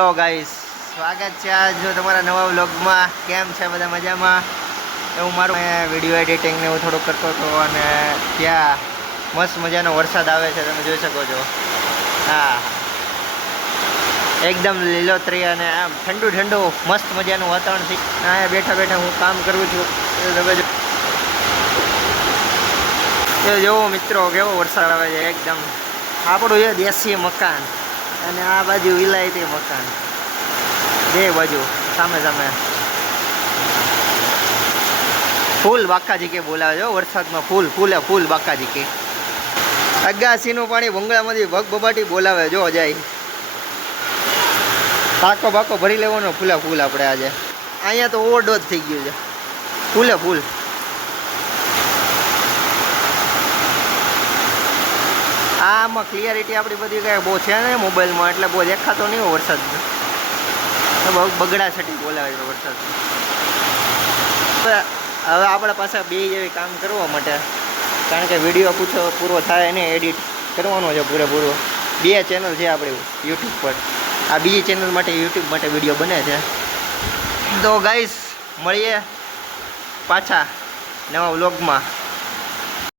Hello guys, સ્વાગત છે આજ તમારા નવા વ્લોગમાં. કેમ છે બધા મજામાં? એવું મારું વિડીયો એડિટિંગ ને એવું થોડુંક કરતો હતો અને ત્યાં મસ્ત મજાનો વરસાદ આવે છે, તમે જોઈ શકો છો. હા, એકદમ લીલોતરી અને આમ ઠંડુ ઠંડુ મસ્ત મજાનું વાતાવરણ છે. અહીંયા બેઠા બેઠા હું કામ કરું છું. જોવો મિત્રો, કેવો વરસાદ આવે છે. એકદમ આપણું એ દેશી મકાન અને આ બાજુ વિલાયતી મકાન, બે બાજુ સામે સામે. ફૂલ બાકાજી કે બોલાવે છે વરસાદમાં. ફૂલ બાકાજી કે અગાસીનું પાણી ભૂંગળામાંથી ભગ બબાટી બોલાવે. જો જાય પાકો બાકો ભરી લેવાનો ફૂલ આપણે આજે. અહીંયા તો ઓવરડોઝ થઈ ગયું છે. ફૂલ આમાં ક્લિયરિટી આપણી બધી કાંઈ બહુ છે ને મોબાઈલમાં, એટલે બહુ દેખાતો નહીં હોય વરસાદ. બહુ બગડા છટી બોલાવે છે વરસાદ. હવે આપણા પાસે બે જેવી કામ કરવા માટે, કારણ કે વિડીયો પૂરો થાય એને એડિટ કરવાનો છે પૂરેપૂરો. બે ચેનલ છે આપણે યુટ્યુબ પર. આ બીજી ચેનલ માટે યુટ્યુબ માટે વિડીયો બને છે. તો ગાઈસ, મળીએ પાછા નવા વ્લોગમાં.